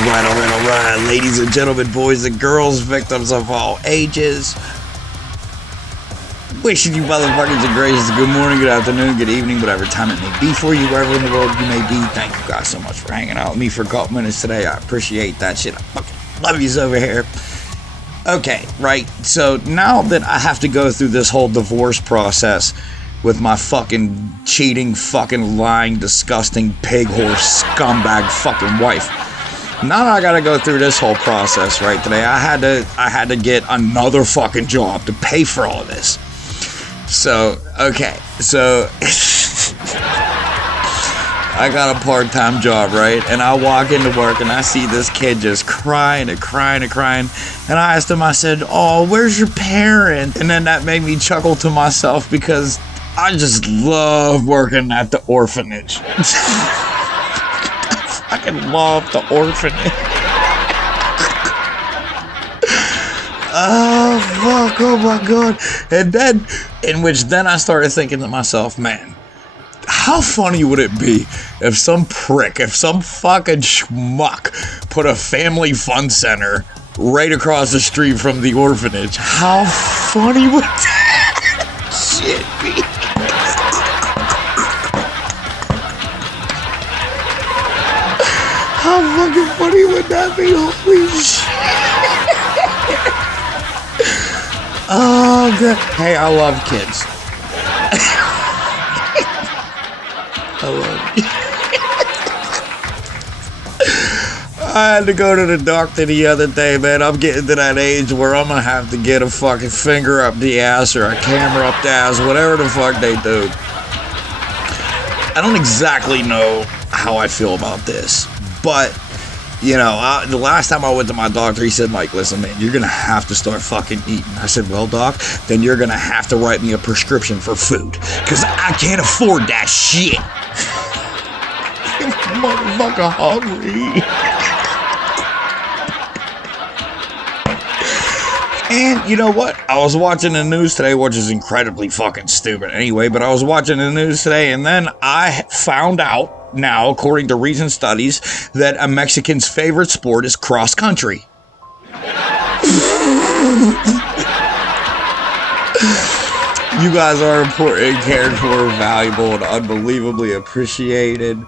All right, ladies and gentlemen, boys and girls, victims of all ages. Wishing you motherfuckers a gracious good morning, good afternoon, good evening, whatever time it may be for you, wherever in the world you may be. Thank you guys so much for hanging out with me for a couple minutes today. I appreciate that shit. I fucking love yous over here. Okay, right, so now that I have to go through this whole divorce process with my fucking cheating, fucking lying, disgusting, pig horse, scumbag fucking wife. Now that I gotta go through this whole process, right, today, I had to get another fucking job to pay for all this. So, okay, so I got a part-time job, right? And I walk into work and I see this kid just crying and crying and crying. And I asked him, I said, "Oh, where's your parent?" And then that made me chuckle to myself because I just love working at the orphanage. I fucking love the orphanage. Oh, fuck, oh my God. And then, then I started thinking to myself, man, how funny would it be if some fucking schmuck put a family fun center right across the street from the orphanage? How funny would that shit be? How fucking funny would that be? Holy shit. Oh, God. Hey, I love kids. I love you. I had to go to the doctor the other day, man. I'm getting to that age where I'm gonna have to get a fucking finger up the ass or a camera up the ass, whatever the fuck they do. I don't exactly know how I feel about this, but you know, the last time I went to my doctor, he said, "Mike, listen, man, you're gonna have to start fucking eating." I said, "Well, doc, then you're gonna have to write me a prescription for food, cause I can't afford that shit." Motherfucker hungry. And you know what? I was watching the news today, which is incredibly fucking stupid anyway, but I was watching the news today, and then I found out now, according to recent studies, that a Mexican's favorite sport is cross country. You guys are important, cared for, valuable, and unbelievably appreciated.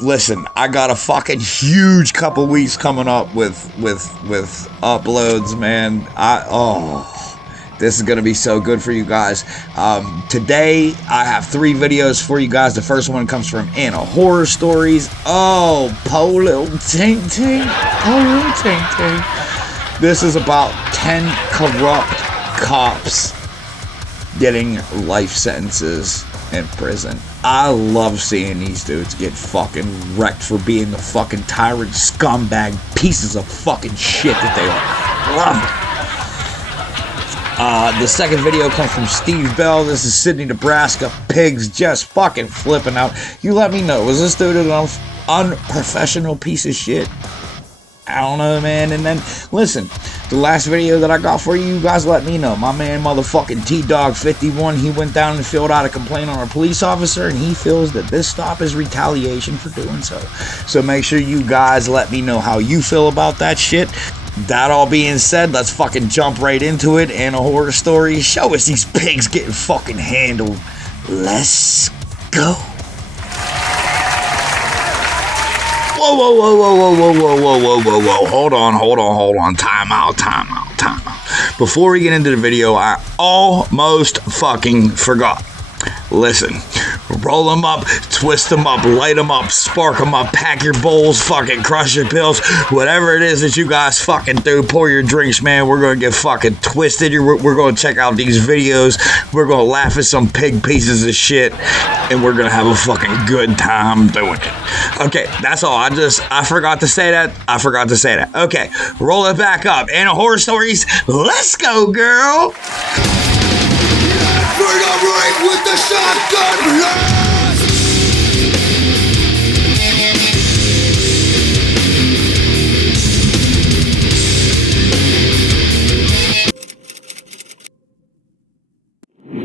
Listen, I got a fucking huge couple weeks coming up with uploads, man. This is gonna be so good for you guys. Today, I have 3 videos for you guys. The first one comes from Anna Horror Stories. Oh, Polo Tink Tink. Polo Tink Tink. This is about 10 corrupt cops getting life sentences in prison. I love seeing these dudes get fucking wrecked for being the fucking tyrant scumbag pieces of fucking shit that they are. Love it. The second video comes from Steve Bell. This is Sydney, Nebraska. Pigs just fucking flipping out. You let me know. Was this dude an unprofessional piece of shit? I don't know, man. And then, listen, the last video that I got for you, you guys let me know. My man, motherfucking T-Dog51, he went down and filled out a complaint on a police officer, and he feels that this stop is retaliation for doing so. So make sure you guys let me know how you feel about that shit. That all being said, let's fucking jump right into it. And a horror story. Show us these pigs getting fucking handled. Let's go. Whoa, whoa, whoa, whoa, whoa, whoa, whoa, whoa, whoa, whoa, whoa. Hold on. Time out. Before we get into the video, I almost fucking forgot. Listen, roll them up, twist them up, light them up, spark them up, pack your bowls, fucking crush your pills, whatever it is that you guys fucking do, pour your drinks, man. We're going to get fucking twisted. We're going to check out these videos. We're going to laugh at some pig pieces of shit, and we're going to have a fucking good time doing it. Okay, that's all. I forgot to say that. Okay, roll it back up. And horror stories, let's go, girl. Bring up right with the shotgun blast!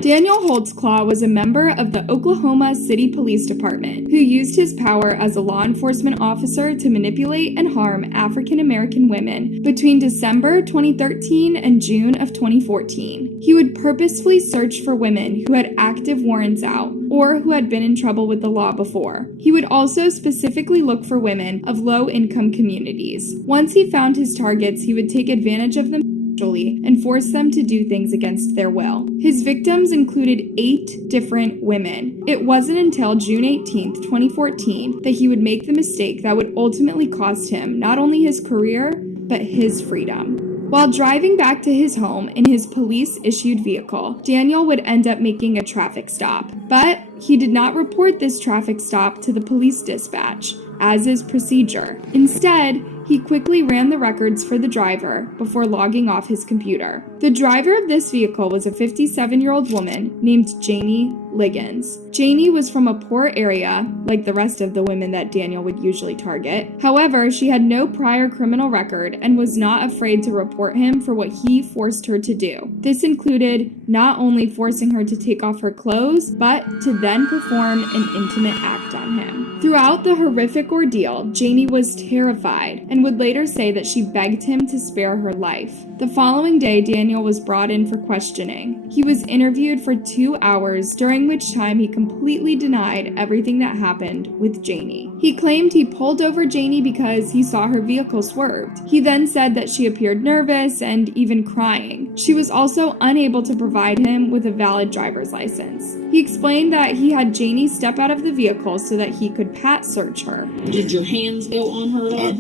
Daniel Holtzclaw was a member of the Oklahoma City Police Department who used his power as a law enforcement officer to manipulate and harm African American women between December 2013 and June of 2014. He would purposefully search for women who had active warrants out or who had been in trouble with the law before. He would also specifically look for women of low-income communities. Once he found his targets, he would take advantage of them and force them to do things against their will. His victims included 8 different women. It wasn't until June 18, 2014, that he would make the mistake that would ultimately cost him not only his career, but his freedom. While driving back to his home in his police-issued vehicle, Daniel would end up making a traffic stop. But he did not report this traffic stop to the police dispatch, as is procedure. Instead, he quickly ran the records for the driver before logging off his computer. The driver of this vehicle was a 57-year-old woman named Janie Liggins. Janie was from a poor area, like the rest of the women that Daniel would usually target. However, she had no prior criminal record and was not afraid to report him for what he forced her to do. This included not only forcing her to take off her clothes, but to then perform an intimate act on him. Throughout the horrific ordeal, Janie was terrified and would later say that she begged him to spare her life. The following day, Daniel was brought in for questioning. He was interviewed for 2 hours, during which time he completely denied everything that happened with Janie. He claimed he pulled over Janie because he saw her vehicle swerved. He then said that she appeared nervous and even crying. She was also unable to provide him with a valid driver's license. He explained that he had Janie step out of the vehicle so that he could pat search her. Did your hands go on her at all? I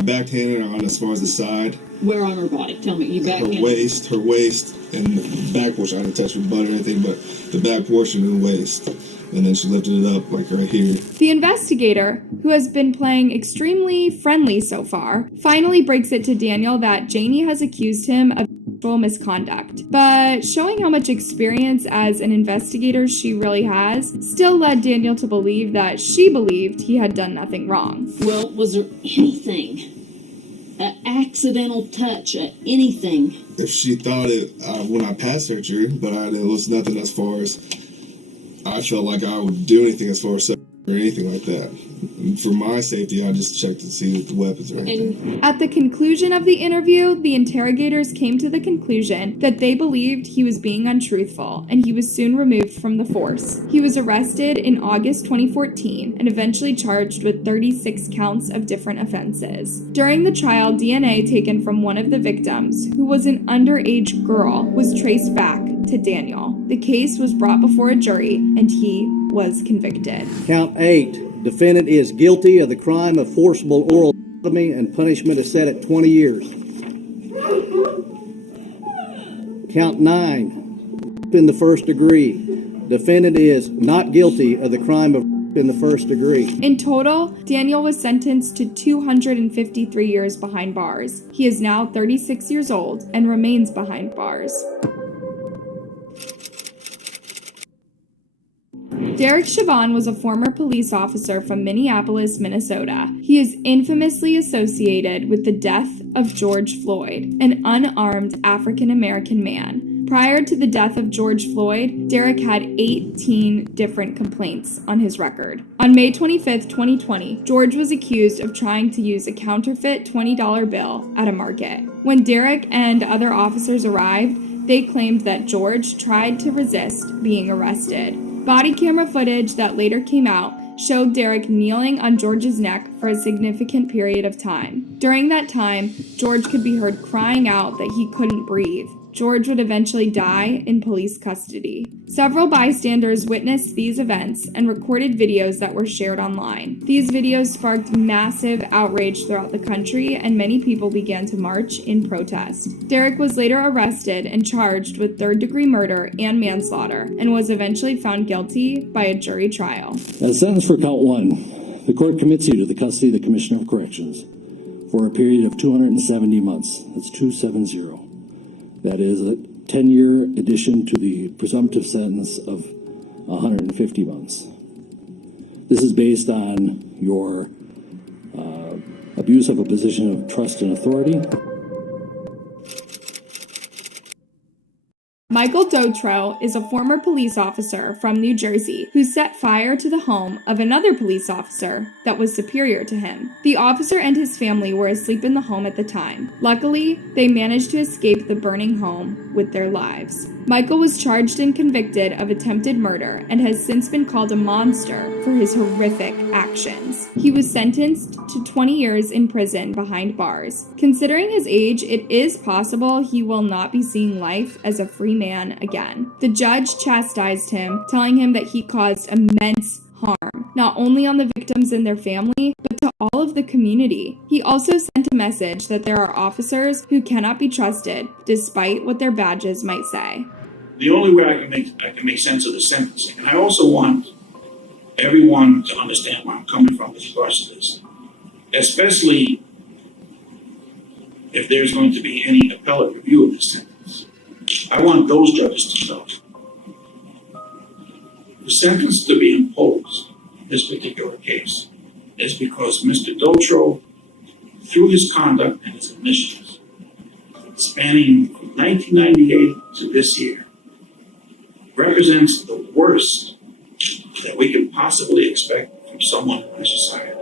backhanded her on as far as the side. Where on her body? Tell me, you backhanded? Her waist, and the back portion. I didn't touch her butt or anything, but the back portion of the waist. And then she lifted it up, like right here. The investigator, who has been playing extremely friendly so far, finally breaks it to Daniel that Janie has accused him of sexual misconduct. But showing how much experience as an investigator she really has still led Daniel to believe that she believed he had done nothing wrong. Well, was there anything? An accidental touch, anything? If she thought it when I pass searched her, but there was nothing as far as I felt like I would do anything as far as sex or anything like that. And for my safety, I just checked to see if the weapons or anything. At the conclusion of the interview, the interrogators came to the conclusion that they believed he was being untruthful, and he was soon removed from the force. He was arrested in August 2014 and eventually charged with 36 counts of different offenses. During the trial, DNA taken from one of the victims, who was an underage girl, was traced back to Daniel. The case was brought before a jury, and he was convicted. Count 8. Defendant is guilty of the crime of forcible oral sodomy, and punishment is set at 20 years. Count 9. In the first degree. Defendant is not guilty of the crime of in the first degree. In total, Daniel was sentenced to 253 years behind bars. He is now 36 years old and remains behind bars. Derek Chauvin was a former police officer from Minneapolis, Minnesota. He is infamously associated with the death of George Floyd, an unarmed African-American man. Prior to the death of George Floyd, Derek had 18 different complaints on his record. On May 25, 2020, George was accused of trying to use a counterfeit $20 bill at a market. When Derek and other officers arrived, they claimed that George tried to resist being arrested. Body camera footage that later came out showed Derek kneeling on George's neck for a significant period of time. During that time, George could be heard crying out that he couldn't breathe. George would eventually die in police custody. Several bystanders witnessed these events and recorded videos that were shared online. These videos sparked massive outrage throughout the country, and many people began to march in protest. Derek was later arrested and charged with third-degree murder and manslaughter, and was eventually found guilty by a jury trial. As sentenced for count 1, the court commits you to the custody of the Commissioner of Corrections for a period of 270 months. That's 270. That is a 10-year addition to the presumptive sentence of 150 months. This is based on your abuse of a position of trust and authority. Michael Dotro is a former police officer from New Jersey who set fire to the home of another police officer that was superior to him. The officer and his family were asleep in the home at the time. Luckily, they managed to escape the burning home with their lives. Michael was charged and convicted of attempted murder and has since been called a monster for his horrific actions. He was sentenced to 20 years in prison behind bars. Considering his age, it is possible he will not be seeing life as a free man again. The judge chastised him, telling him that he caused immense harm, not only on the victims and their family, but to all of the community. He also sent a message that there are officers who cannot be trusted, despite what their badges might say. The only way I can make sense of the sentencing, and I also want everyone to understand where I'm coming from with regards to this, especially if there's going to be any appellate review of this sentence. I want those judges to know the sentence to be imposed in this particular case is because Mr. Dotro, through his conduct and his admissions, spanning from 1998 to this year, represents the worst that we can possibly expect from someone in this society.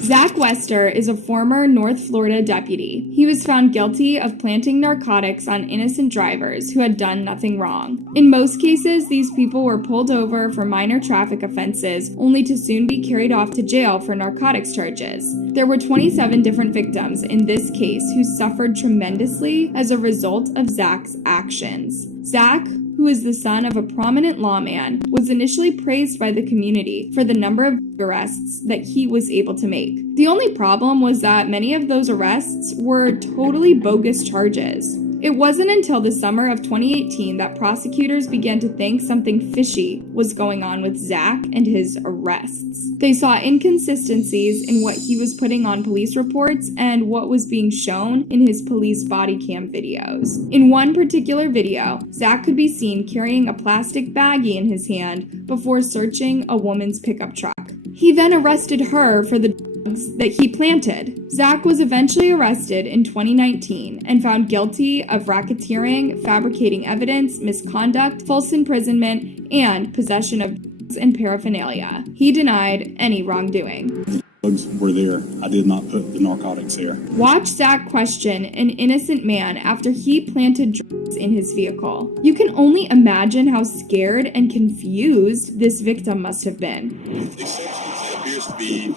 Zach Wester is a former North Florida deputy. He was found guilty of planting narcotics on innocent drivers who had done nothing wrong. In most cases, these people were pulled over for minor traffic offenses, only to soon be carried off to jail for narcotics charges. There were 27 different victims in this case who suffered tremendously as a result of Zach's actions. Zach, who is the son of a prominent lawman, was initially praised by the community for the number of arrests that he was able to make. The only problem was that many of those arrests were totally bogus charges. It wasn't until the summer of 2018 that prosecutors began to think something fishy was going on with Zach and his arrests. They saw inconsistencies in what he was putting on police reports and what was being shown in his police body cam videos. In one particular video, Zach could be seen carrying a plastic baggie in his hand before searching a woman's pickup truck. He then arrested her for the drugs that he planted. Zach was eventually arrested in 2019 and found guilty of racketeering, fabricating evidence, misconduct, false imprisonment, and possession of drugs and paraphernalia. He denied any wrongdoing. Drugs were there. I did not put the narcotics there. Watch Zach question an innocent man after he planted drugs in his vehicle. You can only imagine how scared and confused this victim must have been. The substance appears to be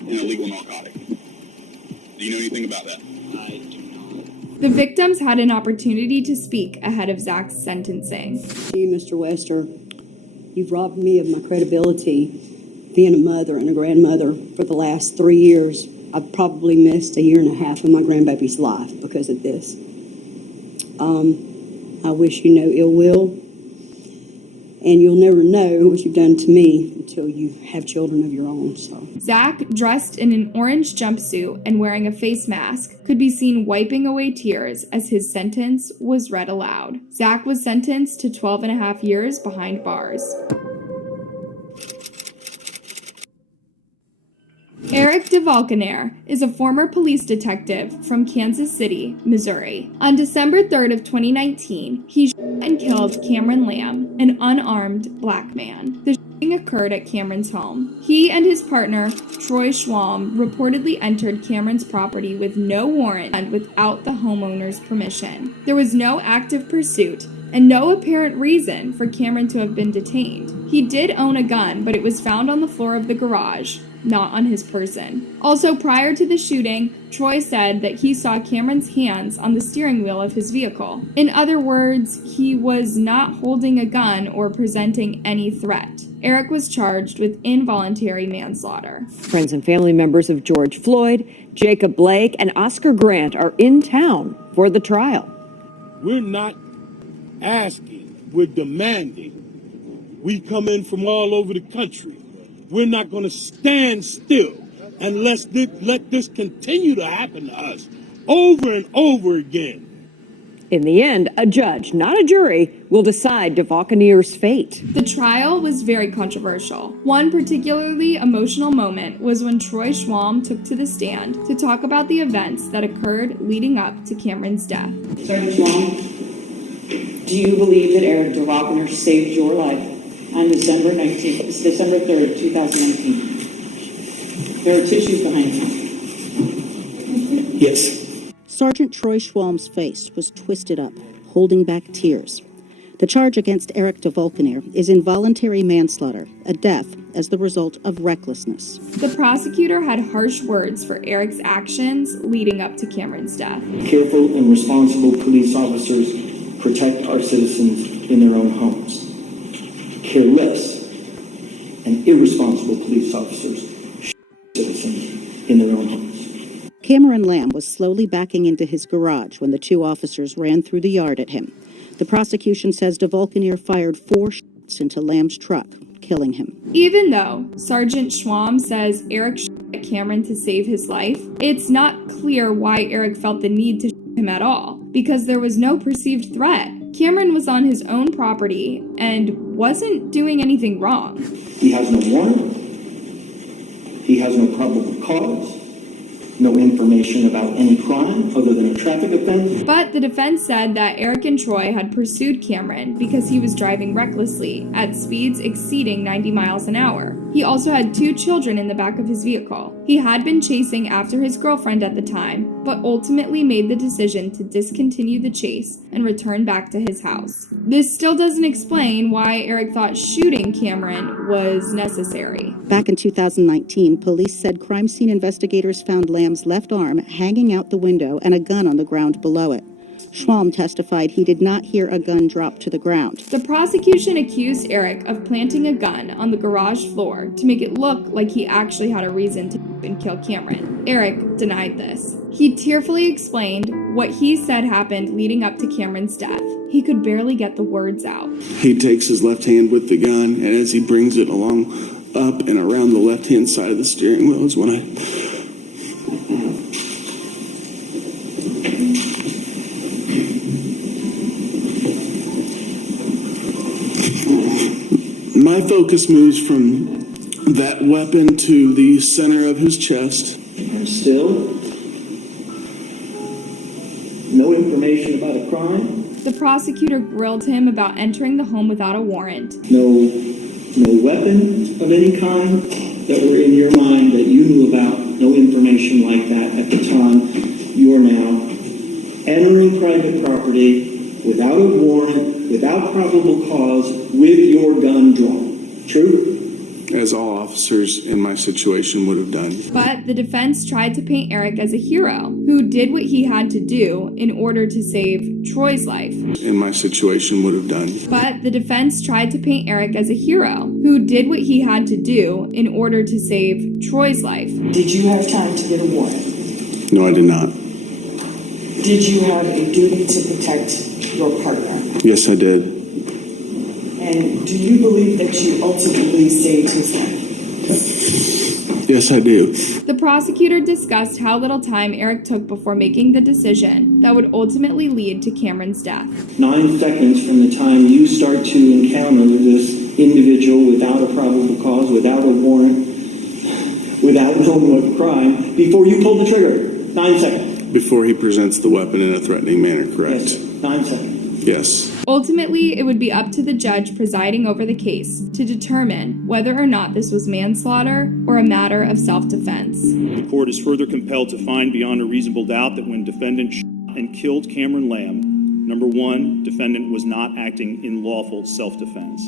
an illegal narcotic. Do you know anything about that? I do not. The victims had an opportunity to speak ahead of Zach's sentencing. You, Mr. Wester, you've robbed me of my credibility being a mother and a grandmother for the last 3 years. I've probably missed 1.5 years of my grandbaby's life because of this. I wish you no ill will, and you'll never know what you've done to me until you have children of your own. So, Zach, dressed in an orange jumpsuit and wearing a face mask, could be seen wiping away tears as his sentence was read aloud. Zach was sentenced to 12.5 years behind bars. Eric DeValkenair is a former police detective from Kansas City, Missouri. On December 3rd of 2019, he shot and killed Cameron Lamb, an unarmed black man. The shooting occurred at Cameron's home. He and his partner, Troy Schwalm, reportedly entered Cameron's property with no warrant and without the homeowner's permission. There was no active pursuit and no apparent reason for Cameron to have been detained. He did own a gun, but it was found on the floor of the garage, not on his person. Also, prior to the shooting, Troy said that he saw Cameron's hands on the steering wheel of his vehicle. In other words, he was not holding a gun or presenting any threat. Eric was charged with involuntary manslaughter. Friends and family members of George Floyd, Jacob Blake, and Oscar Grant are in town for the trial. We're not asking, we're demanding. We come in from all over the country. We're not going to stand still and let this continue to happen to us over and over again. In the end, a judge, not a jury, will decide DeValkenier's fate. The trial was very controversial. One particularly emotional moment was when Troy Schwalm took to the stand to talk about the events that occurred leading up to Cameron's death. Sergeant Schwalm, do you believe that Eric DeValkenier saved your life on December 3rd, 2019? There are tissues behind you. Yes. Sergeant Troy Schwalm's face was twisted up, holding back tears. The charge against Eric DeValkenier is involuntary manslaughter, a death as the result of recklessness. The prosecutor had harsh words for Eric's actions leading up to Cameron's death. Careful and responsible police officers protect our citizens in their own homes. Careless and irresponsible police officers shoot citizens in their own homes. Cameron Lamb was slowly backing into his garage when the two officers ran through the yard at him. The prosecution says DeValkenier fired 4 shots into Lamb's truck, killing him. Even though Sergeant Schwalm says Eric shot at Cameron to save his life, it's not clear why Eric felt the need to shoot him at all, because there was no perceived threat. Cameron was on his own property and wasn't doing anything wrong. He has no warrant. He has no probable cause. No information about any crime other than a traffic offense. But the defense said that Eric and Troy had pursued Cameron because he was driving recklessly at speeds exceeding 90 miles an hour. He also had 2 children in the back of his vehicle. He had been chasing after his girlfriend at the time, but ultimately made the decision to discontinue the chase and return back to his house. This still doesn't explain why Eric thought shooting Cameron was necessary. Back in 2019, police said crime scene investigators found Lamb's left arm hanging out the window and a gun on the ground below it. Schwalm testified he did not hear a gun drop to the ground. The prosecution accused Eric of planting a gun on the garage floor to make it look like he actually had a reason to and kill Cameron. Eric denied this. He tearfully explained what he said happened leading up to Cameron's death. He could barely get the words out. He takes his left hand with the gun, and as he brings it along up and around the left-hand side of the steering wheel is when my focus moves from that weapon to the center of his chest. And still, no information about a crime. The prosecutor grilled him about entering the home without a warrant. No weapon of any kind that were in your mind that you knew about. No information like that at the time. You are now entering private property without a warrant, without probable cause, with your gun drawn. True? As all officers in my situation would have done. But the defense tried to paint Eric as a hero who did what he had to do in order to save Troy's life. In my situation would have done. But the defense tried to paint Eric as a hero who did what he had to do in order to save Troy's life. Did you have time to get a warrant? No, I did not. Did you have a duty to protect your partner? Yes, I did. And do you believe that you ultimately saved his life? Yes, I do. The prosecutor discussed how little time Eric took before making the decision that would ultimately lead to Cameron's death. 9 seconds from the time you start to encounter this individual without a probable cause, without a warrant, without knowing what crime, before you pull the trigger. 9 seconds. Before he presents the weapon in a threatening manner, correct? Yes, 9 seconds. Yes. Ultimately, it would be up to the judge presiding over the case to determine whether or not this was manslaughter or a matter of self-defense. The court is further compelled to find beyond a reasonable doubt that when defendant shot and killed Cameron Lamb, number 1, defendant was not acting in lawful self-defense.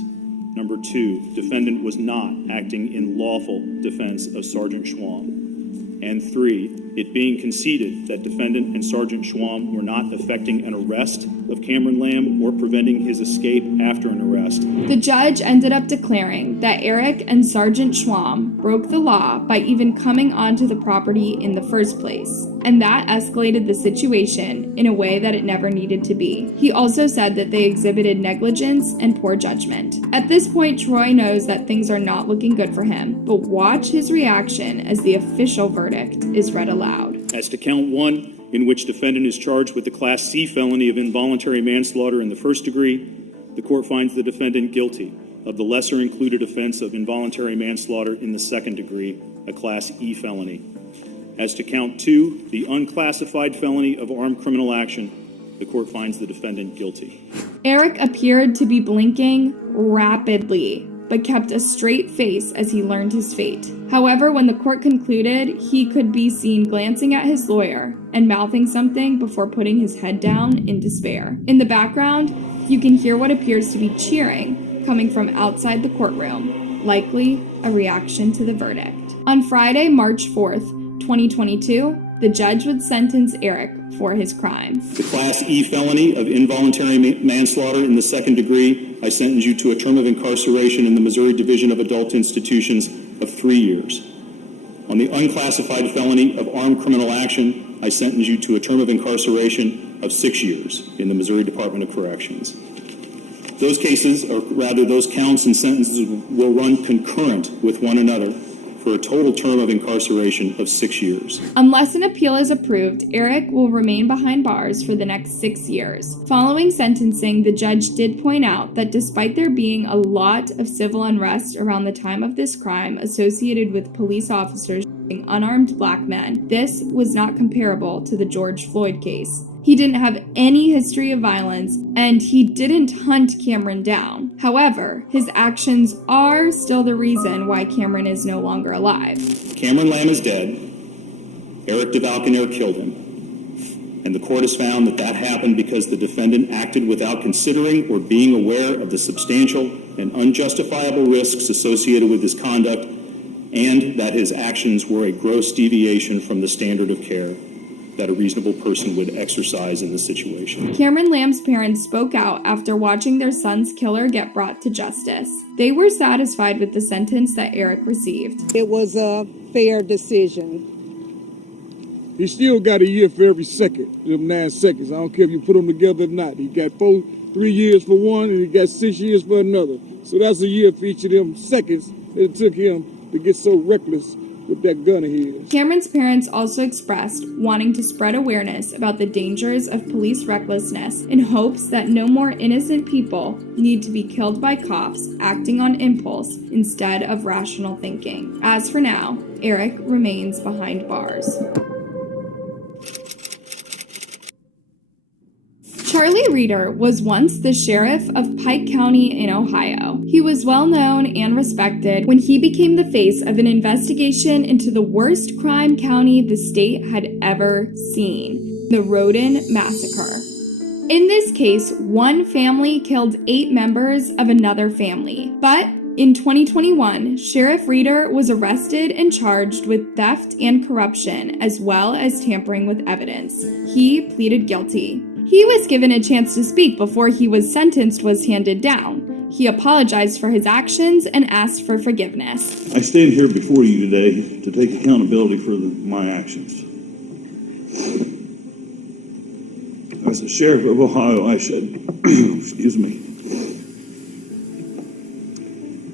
Number 2, defendant was not acting in lawful defense of Sergeant Schwalm. And 3, it being conceded that defendant and Sergeant Schwalm were not effecting an arrest of Cameron Lamb or preventing his escape after an arrest. The judge ended up declaring that Eric and Sergeant Schwalm broke the law by even coming onto the property in the first place, and that escalated the situation in a way that it never needed to be. He also said that they exhibited negligence and poor judgment. At this point, Troy knows that things are not looking good for him, but watch his reaction as the official verdict is read aloud. As to count 1, in which defendant is charged with the Class C felony of involuntary manslaughter in the first degree, the court finds the defendant guilty of the lesser included offense of involuntary manslaughter in the second degree, a Class E felony. As to count 2, the unclassified felony of armed criminal action, the court finds the defendant guilty. Eric appeared to be blinking rapidly, but kept a straight face as he learned his fate. However, when the court concluded, he could be seen glancing at his lawyer and mouthing something before putting his head down in despair. In the background, you can hear what appears to be cheering coming from outside the courtroom, likely a reaction to the verdict. On Friday, March 4th, 2022, the judge would sentence Eric for his crime. The Class E felony of involuntary manslaughter in the second degree, I sentence you to a term of incarceration in the Missouri Division of Adult Institutions of 3 years. On the unclassified felony of armed criminal action, I sentence you to a term of incarceration of 6 years in the Missouri Department of Corrections. Those cases, or rather those counts and sentences, will run concurrent with one another for a total term of incarceration of 6 years. Unless an appeal is approved, Eric will remain behind bars for the next 6 years. Following sentencing, the judge did point out that despite there being a lot of civil unrest around the time of this crime associated with police officers shooting unarmed black men, this was not comparable to the George Floyd case. He didn't have any history of violence, and he didn't hunt Cameron down. However, his actions are still the reason why Cameron is no longer alive. Cameron Lamb is dead. Eric DeValconaire killed him. And the court has found that that happened because the defendant acted without considering or being aware of the substantial and unjustifiable risks associated with his conduct, and that his actions were a gross deviation from the standard of care that a reasonable person would exercise in this situation. Cameron Lamb's parents spoke out after watching their son's killer get brought to justice. They were satisfied with the sentence that Eric received. It was a fair decision. He still got a year for every second, them 9 seconds. I don't care if you put them together or not. He got 3 years for one, and he got 6 years for another. So that's a year for each of them seconds that it took him to get so reckless with that gun of his. Cameron's parents also expressed wanting to spread awareness about the dangers of police recklessness in hopes that no more innocent people need to be killed by cops acting on impulse instead of rational thinking. As for now, Eric remains behind bars. Charlie Reeder was once the sheriff of Pike County in Ohio. He was well known and respected when he became the face of an investigation into the worst crime county the state had ever seen, the Rodin Massacre. In this case, one family killed 8 members of another family, but in 2021, Sheriff Reeder was arrested and charged with theft and corruption, as well as tampering with evidence. He pleaded guilty. He was given a chance to speak before he was sentenced was handed down. He apologized for his actions and asked for forgiveness. I stand here before you today to take accountability for my actions. As a sheriff of Ohio, I shed,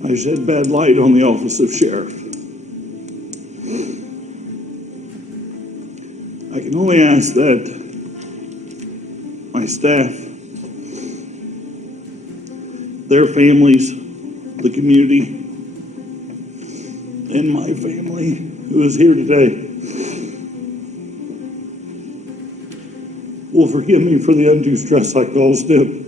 I shed bad light on the office of sheriff. I can only ask that my staff, their families, the community, and my family who is here today will forgive me for the undue stress I caused them.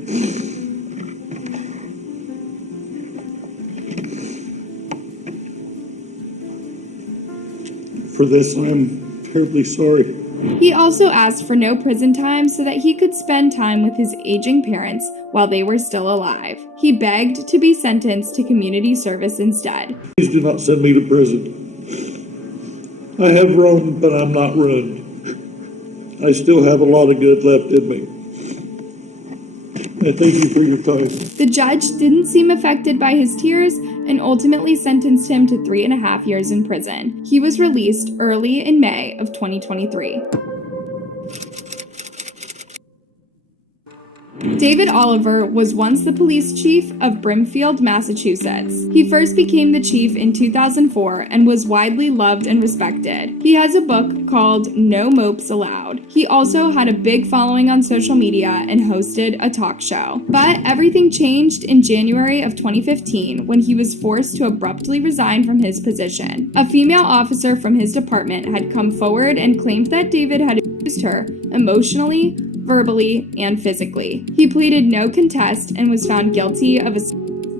For this, I'm terribly sorry. He also asked for no prison time so that he could spend time with his aging parents while they were still alive. He begged to be sentenced to community service instead. Please do not send me to prison. I have roamed, but I'm not ruined. I still have a lot of good left in me. I thank you for your time. The judge didn't seem affected by his tears and ultimately sentenced him to 3.5 years in prison. He was released early in May of 2023. David Oliver was once the police chief of Brimfield, Massachusetts. He first became the chief in 2004 and was widely loved and respected. He has a book called No Mopes Allowed. He also had a big following on social media and hosted a talk show. But everything changed in January of 2015 when he was forced to abruptly resign from his position. A female officer from his department had come forward and claimed that David had abused her emotionally, verbally, and physically. He pleaded no contest and was found guilty of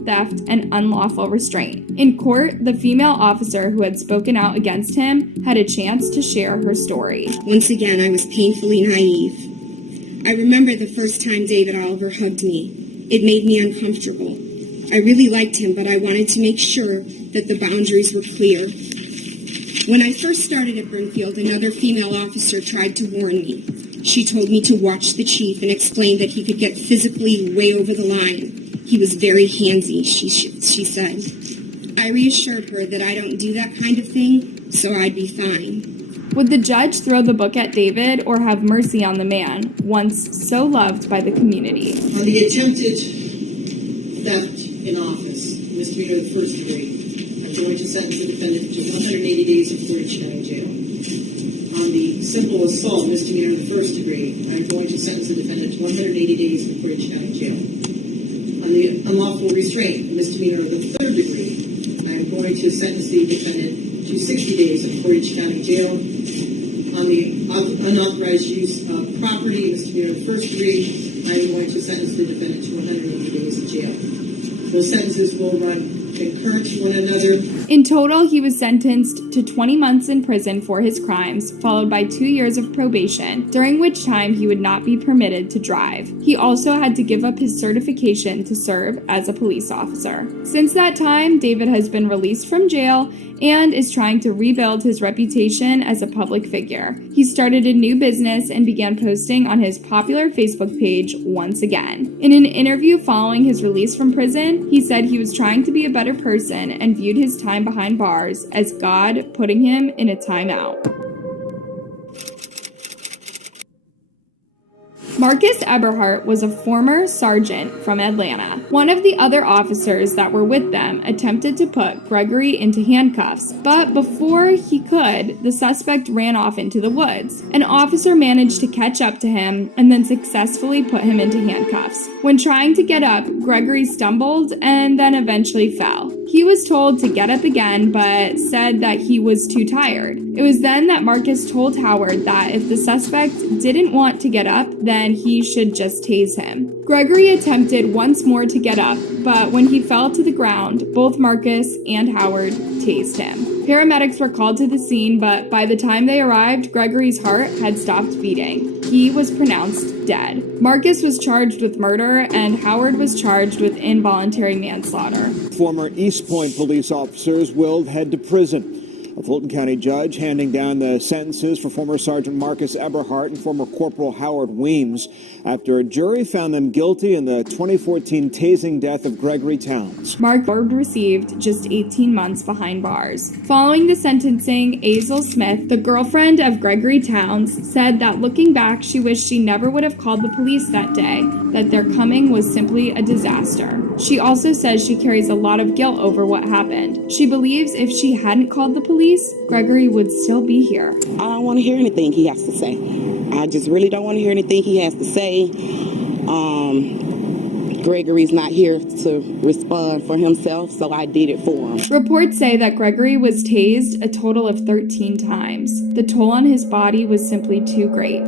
theft and unlawful restraint. In court, the female officer who had spoken out against him had a chance to share her story. Once again, I was painfully naive. I remember the first time David Oliver hugged me. It made me uncomfortable. I really liked him, but I wanted to make sure that the boundaries were clear. When I first started at Brimfield, another female officer tried to warn me. She told me to watch the chief and explained that he could get physically way over the line. He was very handsy, she said. I reassured her that I don't do that kind of thing, so I'd be fine. Would the judge throw the book at David or have mercy on the man, once so loved by the community? On the attempted theft in office, misdemeanor of the first degree, I'm going to sentence the defendant to 180 days in Portage County Jail. On the simple assault, misdemeanor of the first degree, I'm going to sentence the defendant to 180 days in Portage County Jail. On the unlawful restraint, misdemeanor of the third degree, I'm going to sentence the defendant to 60 days in Portage County Jail. On the unauthorized use of property, misdemeanor of the first degree, I'm going to sentence the defendant to 180 days in jail. Those sentences will run concurrent to one another. In total, he was sentenced to 20 months in prison for his crimes, followed by 2 years of probation, during which time he would not be permitted to drive. He also had to give up his certification to serve as a police officer. Since that time, David has been released from jail and is trying to rebuild his reputation as a public figure. He started a new business and began posting on his popular Facebook page once again. In an interview following his release from prison, he said he was trying to be a better person and viewed his time behind bars as God putting him in a timeout. Marcus Eberhardt was a former sergeant from Atlanta. One of the other officers that were with them attempted to put Gregory into handcuffs, but before he could, the suspect ran off into the woods. An officer managed to catch up to him and then successfully put him into handcuffs. When trying to get up, Gregory stumbled and then eventually fell. He was told to get up again, but said that he was too tired. It was then that Marcus told Howard that if the suspect didn't want to get up, then he should just tase him. Gregory attempted once more to get up, but when he fell to the ground, both Marcus and Howard tased him. Paramedics were called to the scene, but by the time they arrived, Gregory's heart had stopped beating. He was pronounced dead. Marcus was charged with murder, and Howard was charged with involuntary manslaughter. Former East Point police officers will head to prison. A Fulton County judge handing down the sentences for former Sergeant Marcus Eberhardt and former Corporal Howard Weems after a jury found them guilty in the 2014 tasing death of Gregory Towns. Mark received just 18 months behind bars. Following the sentencing, Azel Smith, the girlfriend of Gregory Towns, said that looking back, she wished she never would have called the police that day, that their coming was simply a disaster. She also says she carries a lot of guilt over what happened. She believes if she hadn't called the police, Gregory would still be here. I don't want to hear anything he has to say. I just really don't want to hear anything he has to say. Gregory's not here to respond for himself, so I did it for him. Reports say that Gregory was tased a total of 13 times. The toll on his body was simply too great.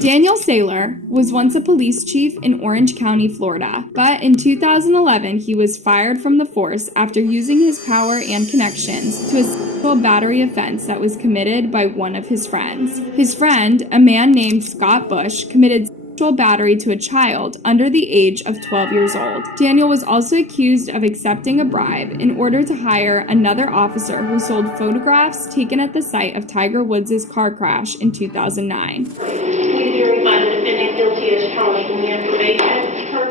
Daniel Saylor was once a police chief in Orange County, Florida, but in 2011 he was fired from the force after using his power and connections to a sexual battery offense that was committed by one of his friends. His friend, a man named Scott Bush, committed sexual battery to a child under the age of 12 years old. Daniel was also accused of accepting a bribe in order to hire another officer who sold photographs taken at the site of Tiger Woods' car crash in 2009. Find the defendant guilty as charged in the information.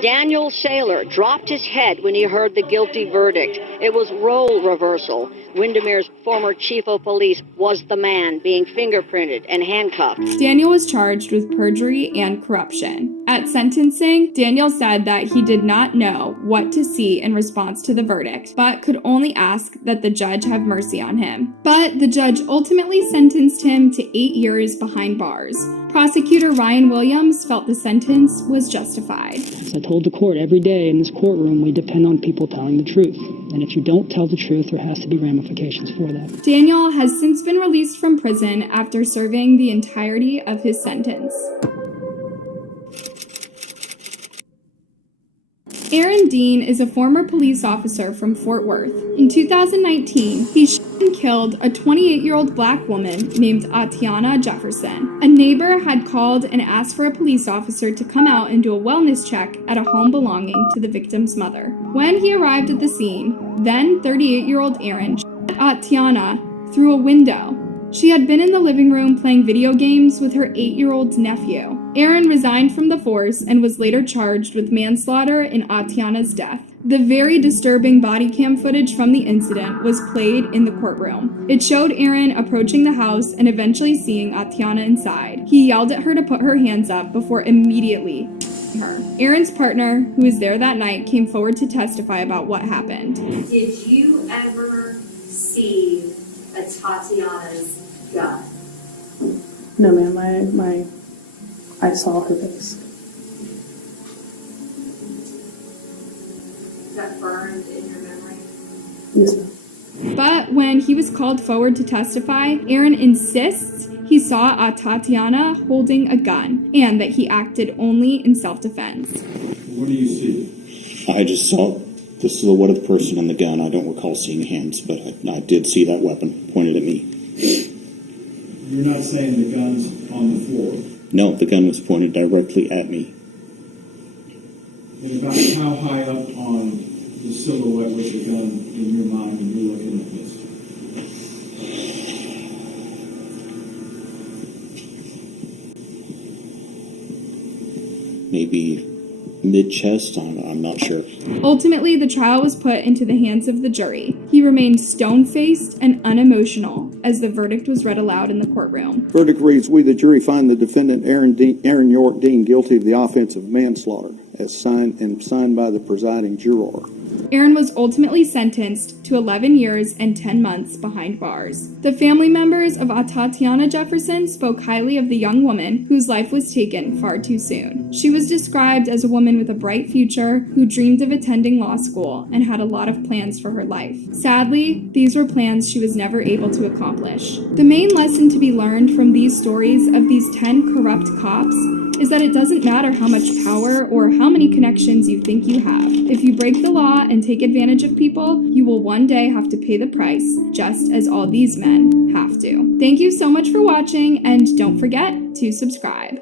Daniel Saylor dropped his head when he heard the guilty verdict. It was role reversal. Windermere's former chief of police was the man being fingerprinted and handcuffed. Daniel was charged with perjury and corruption. At sentencing, Daniel said that he did not know what to see in response to the verdict, but could only ask that the judge have mercy on him. But the judge ultimately sentenced him to 8 years behind bars. Prosecutor Ryan Williams felt the sentence was justified. As I told the court, every day in this courtroom, we depend on people telling the truth. And if you don't tell the truth, there has to be ramifications for that. Daniel has since been released from prison after serving the entirety of his sentence. Aaron Dean is a former police officer from Fort Worth. In 2019, he shot and killed a 28-year-old black woman named Atiana Jefferson. A neighbor had called and asked for a police officer to come out and do a wellness check at a home belonging to the victim's mother. When he arrived at the scene, then 38-year-old Aaron shot Atiana through a window. She had been in the living room playing video games with her 8-year-old nephew. Aaron resigned from the force and was later charged with manslaughter in Atiana's death. The very disturbing body cam footage from the incident was played in the courtroom. It showed Aaron approaching the house and eventually seeing Atiana inside. He yelled at her to put her hands up before immediately her. Aaron's partner, who was there that night, came forward to testify about what happened. Did you ever see a Tatiana's gun? No, ma'am. I saw her face. Is that burned in your memory? Yes, ma'am. But when he was called forward to testify, Aaron insists he saw Tatiana holding a gun and that he acted only in self-defense. What do you see? I just saw the silhouette of the person and the gun. I don't recall seeing hands, but I did see that weapon pointed at me. You're not saying the gun's on the floor? No, the gun was pointed directly at me. And about how high up on the silhouette was the gun in your mind when you're looking at this? Maybe mid-chest, I'm not sure. Ultimately, the trial was put into the hands of the jury. He remained stone-faced and unemotional as the verdict was read aloud in the courtroom. Verdict reads, we, the jury, find the defendant Aaron York Dean guilty of the offense of manslaughter, as signed by the presiding juror. Aaron was ultimately sentenced to 11 years and 10 months behind bars. The family members of Tatiana Jefferson spoke highly of the young woman whose life was taken far too soon. She was described as a woman with a bright future who dreamed of attending law school and had a lot of plans for her life. Sadly, these were plans she was never able to accomplish. The main lesson to be learned from these stories of these 10 corrupt cops is that it doesn't matter how much power or how many connections you think you have. If you break the law and take advantage of people, you will one day have to pay the price, just as all these men have to. Thank you so much for watching, and don't forget to subscribe.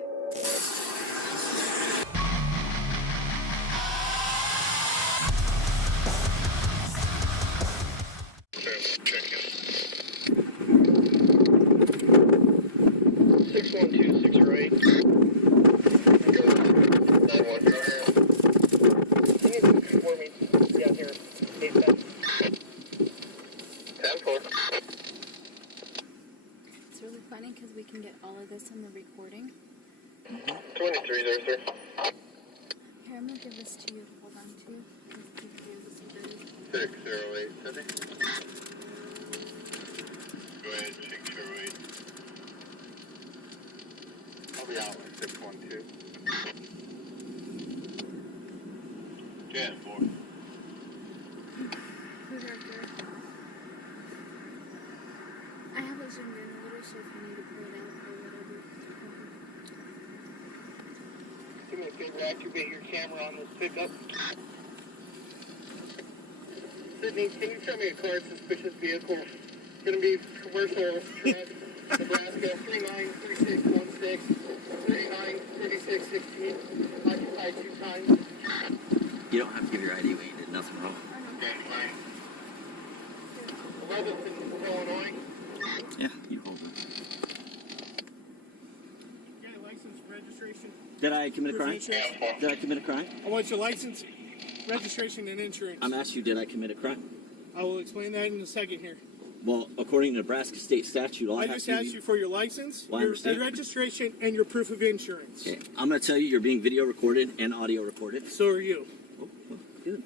It's really funny because we can get all of this on the recording. 23 there, sir. Here, I'm going to give this to you to hold on to. 6087. Go ahead, 608. I'll be out at 612. 10-4. I have it zoomed in a little, so if you need to pull it out or whatever. Give me a favor, activate your camera on this pickup. Sydney, can you show me a car suspicious vehicle? It's going to be commercial truck, Nebraska 393616, 393616, occupied 2 times. You don't have to give your ID when you did nothing wrong. Okay, fine. 11th in Illinois. Yeah, you hold it. Okay, license registration. Did I commit a crime? Did I commit a crime? I want your license, registration, and insurance. I'm asking you, did I commit a crime? I will explain that in a second here. Well, according to Nebraska state statute, all I just asked you for your license, Well, I your understand. registration, and your proof of insurance. Okay, I'm going to tell you, you're being video recorded and audio recorded. So are you. Oh, well, good.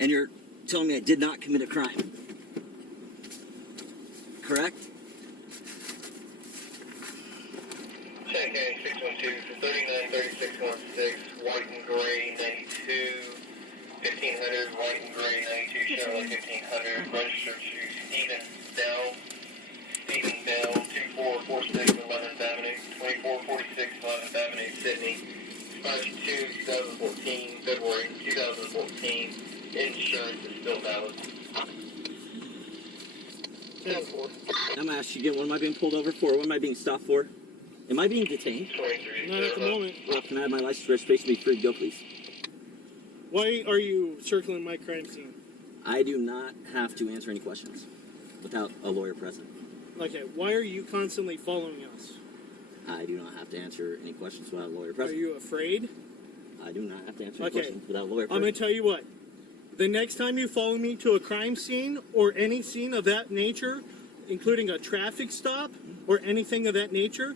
And you're telling me I did not commit a crime. Correct? Check A 612 for 393616, white and gray 92, 1500, white and gray 92, Charlotte 1500, registered to Stephen Dell, 2446 11th Avenue, 2446 11th Avenue, Sydney, expired 2014, February 2014, insurance is still valid. I'm going to ask you again, what am I being pulled over for? What am I being stopped for? Am I being detained? Not at the moment. Well, can I have my license registration be free to go, please? Why are you circling my crime scene? I do not have to answer any questions without a lawyer present. Okay, why are you constantly following us? I do not have to answer any questions without a lawyer present. Are you afraid? I do not have to answer any questions without a lawyer present. I'm going to tell you what. The next time you follow me to a crime scene or any scene of that nature, including a traffic stop or anything of that nature,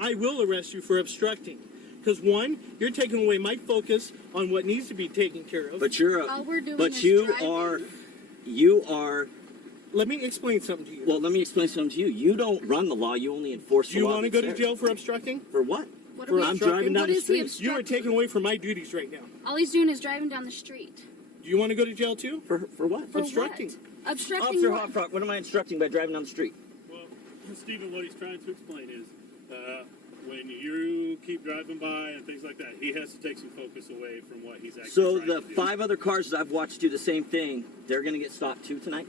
I will arrest you for obstructing. Because one, you're taking away my focus on what needs to be taken care of. But you're All we're doing but is you driving. are Let me explain something to you. Well, let me explain something to you. You don't run the law, you only enforce the Do you law. want to go to jail for obstructing? For what? For I'm obstructing? driving down the street. You are taking away from my duties right now. All he's doing is driving down the street. Do you want to go to jail too? For what? For obstructing. What? Obstructing Officer what? Hopfrock, what am I instructing by driving down the street? Well, Stephen, what he's trying to explain is when you keep driving by and things like that, he has to take some focus away from what he's actually So trying the to do. 5 other cars that I've watched do the same thing, they're going to get stopped too tonight?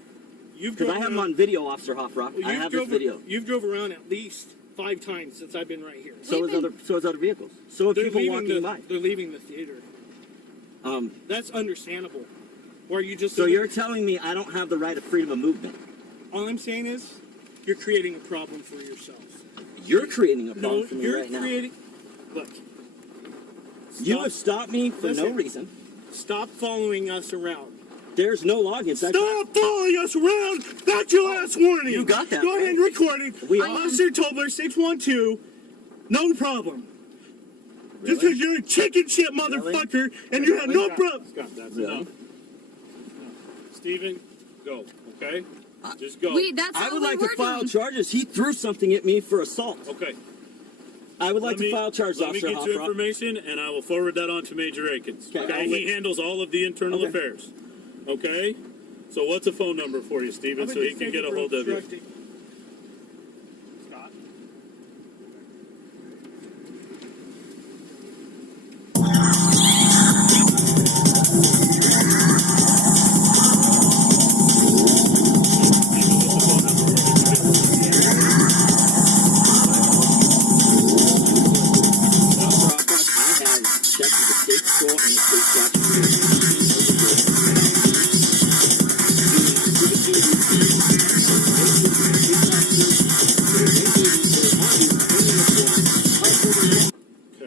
You've Because I have them on video, Officer Hopfrock. Well, I have this video. You've drove around at least 5 times since I've been right here. So is other vehicles. So are They're people leaving walking the, by. They're leaving the theater. That's understandable. Or you just So you're telling me I don't have the right of freedom of movement? All I'm saying is, you're creating a problem for yourself. You're creating a problem for me you're right now. creating. Look. You have stopped me for no reason. Stop following us around. There's no law against that. Stop following us around! That's your last warning! You got that, Go ahead and record it. Officer Tobler 612, no problem. Just because you're a chicken shit motherfucker and you have no problem. Scott, that's enough. Stephen, go, okay? Just go. I would like to file charges. He threw something at me for assault. Okay. I would like to file charges, Let me Officer get you Hopfrock. information, and I will forward that on to Major Akins. Okay, Okay? I'll He wait. handles all of the internal affairs. Okay? So what's a phone number for you, Stephen, so he can get a hold of you? Scott?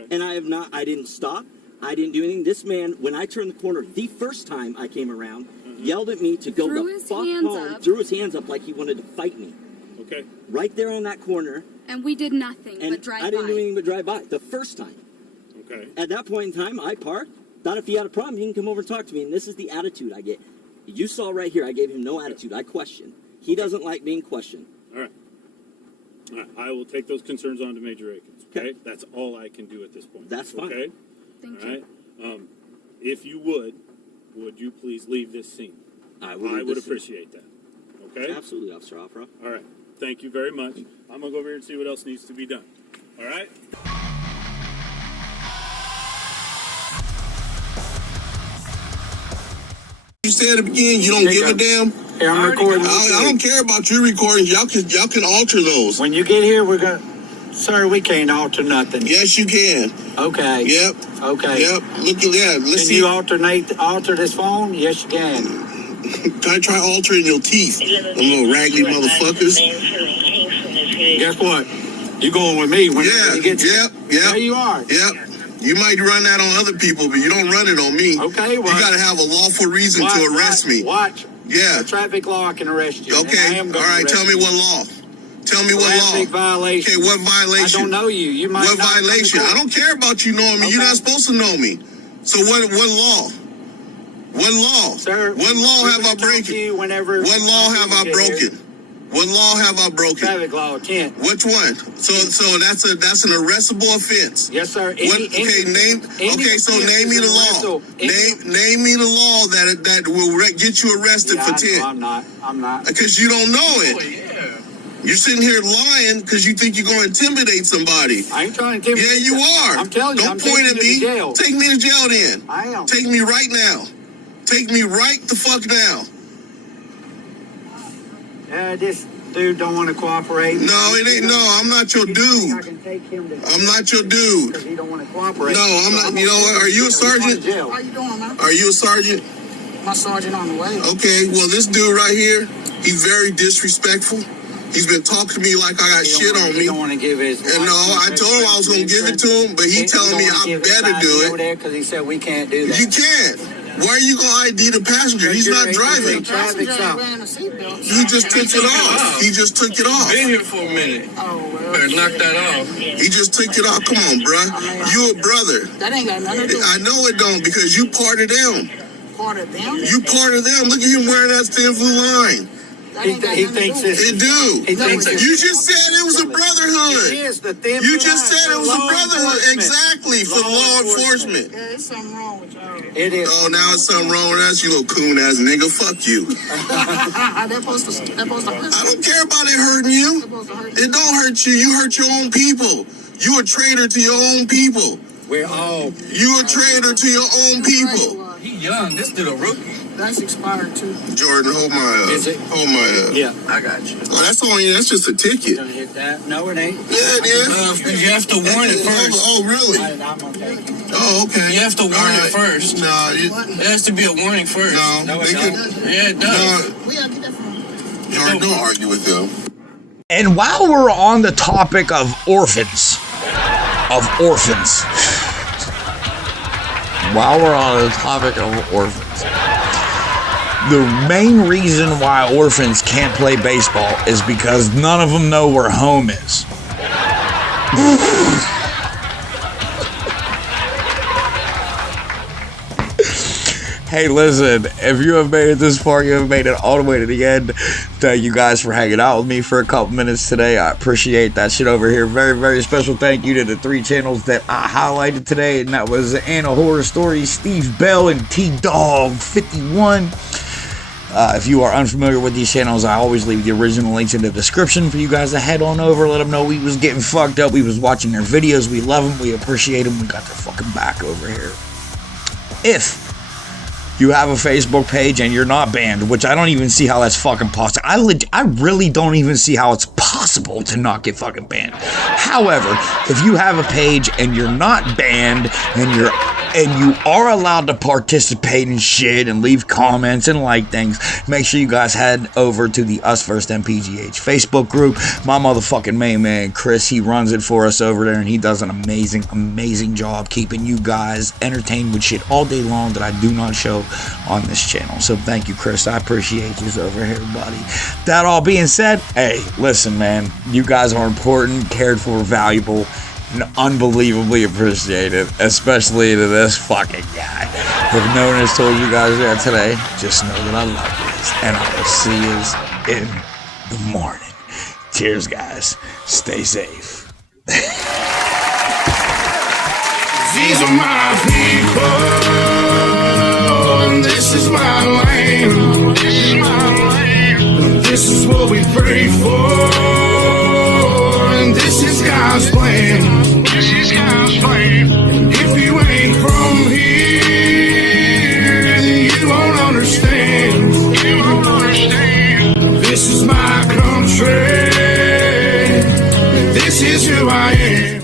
And I didn't stop. I didn't do anything. This man, when I turned the corner the first time I came around, yelled at me to go Threw the his fuck hands home, up. threw his hands up like he wanted to fight me. Okay. Right there on that corner. And we did nothing And but drive I didn't by. do anything but drive by the first time. Okay. At that point in time, I parked. Thought if he had a problem, he can come over and talk to me. And this is the attitude I get. You saw right here, I gave him no attitude. I questioned. He doesn't like being questioned. All right. All right. I will take those concerns on to Major Akins, okay? That's all I can do at this point. That's fine. Okay? Thank all right? If you would you please leave this scene? I I would leave would this scene. appreciate that. Okay? Absolutely, Officer Hopfrock. All right. Thank you very much. I'm going to go over here and see what else needs to be done. All right? You said at the beginning you don't give a damn. Here, I'm recording. I don't care about your recordings. Y'all can alter those. When you get here, we're gonna. Sir, we can't alter nothing. Yes, you can. Okay. Yep. Okay. Yep. Look at that. Let's Can see. you alter this phone? Yes, you can. Try altering your teeth, them little raggedy motherfuckers. Guess what? You going with me when you get to Yep. There you are. Yep. You might run that on other people, but you don't run it on me. Okay, well, you got to have a lawful reason to arrest me. Watch. Yeah. The traffic law can arrest you. Okay. All right. Tell me what law. Tell me what law. Traffic violation. Okay. What violation? I don't know you. You might. What violation? I don't care about you knowing me. Okay. You're not supposed to know me. So what law? What law? Sir, what law have I broken? What law have I broken? What law have I broken? Traffic law 10. Which one? So that's an arrestable offense. Yes, sir. Name me the law. Name me the law that will get you arrested for 10. No, I'm not. Because you don't know it. You're sitting here lying because you think you're going to intimidate somebody. I ain't trying to intimidate. Yeah, you are. I'm telling you. Don't point at me. Take me to jail then. I am. Take me right now. Take me right the fuck now. This dude don't want to cooperate. No, it ain't. No, I'm not your dude. I can take him to I'm not your dude. because he don't want to cooperate. No, I'm not. You know what? Are you a sergeant? How you doing, man? Are you a sergeant? My sergeant on the way. Okay, well, this dude right here, he's very disrespectful. He's been talking to me like I got shit on me. He don't want to give his. And no, I told him I was going to give it to him, but he telling me I better do it. Because he said we can't do that. You can't. Why are you going to ID the passenger? He's not driving. He just took it off. He just took it off. Been here for a minute. Oh, well. Better knock that off. He just took it off. Come on, bruh. You a brother. That ain't got nothing to do with I know it don't because you part of them. part of them. You part of them. Look at him wearing that STFU line. He thinks it's... It do. He thinks you just said it was a brotherhood. It is the thin You just line said it was for a law brotherhood. enforcement. Exactly, for law enforcement. Yeah, there's something wrong with y'all. It is. Oh, now it's something wrong with us, you little coon ass nigga. Fuck you. They're supposed to hurt I don't care about it hurting you. It don't hurt you. You hurt your own people. You a traitor to your own people. We're all... You a traitor to your own people. He young. This dude a rookie. That's expired too. Jordan, hold my Is it? Hold my Yeah, I got you. Oh, that's just a ticket. Gonna hit that? No, it ain't. Yeah, it is. You have to warn it first. Oh, really? I'm gonna take it. Oh, okay. You have to warn it first. No, It has to be a warning first. no, they could. Yeah, it does. We gotta get that from Jordan, don't argue with them. And while we're on the topic of orphans, the main reason why orphans can't play baseball is because none of them know where home is. Hey, listen, if you have made it this far, you have made it all the way to the end. Thank you guys for hanging out with me for a couple minutes today. I appreciate that shit over here. Very, very special thank you to the 3 channels that I highlighted today, and that was Anna Horror Stories, Steve Bell, and T-Dog51. If you are unfamiliar with these channels, I always leave the original links in the description for you guys to head on over. Let them know we was getting fucked up. We was watching their videos. We love them. We appreciate them. We got their fucking back over here. If you have a Facebook page and you're not banned, which I don't even see how that's fucking possible. I really don't even see how it's possible to not get fucking banned. However, if you have a page and you're not banned and you are allowed to participate in shit and leave comments and like things, make sure you guys head over to the USVSTHEMPGH Facebook group. My motherfucking main man, Chris, he runs it for us over there, and he does an amazing job keeping you guys entertained with shit all day long that I do not show on this channel. So thank you, Chris. I appreciate you over here, buddy. That all being said, hey, listen, man, you guys are important, cared for, valuable, and unbelievably appreciated, especially to this fucking guy. If no one has told you guys that today, just know that I love you, and I will see you in the morning. Cheers, guys. Stay safe. These are my people, and this is my land. This is what we pray for, and this is God's plan. And if you ain't from here, then you won't understand. This is my country, and this is who I am.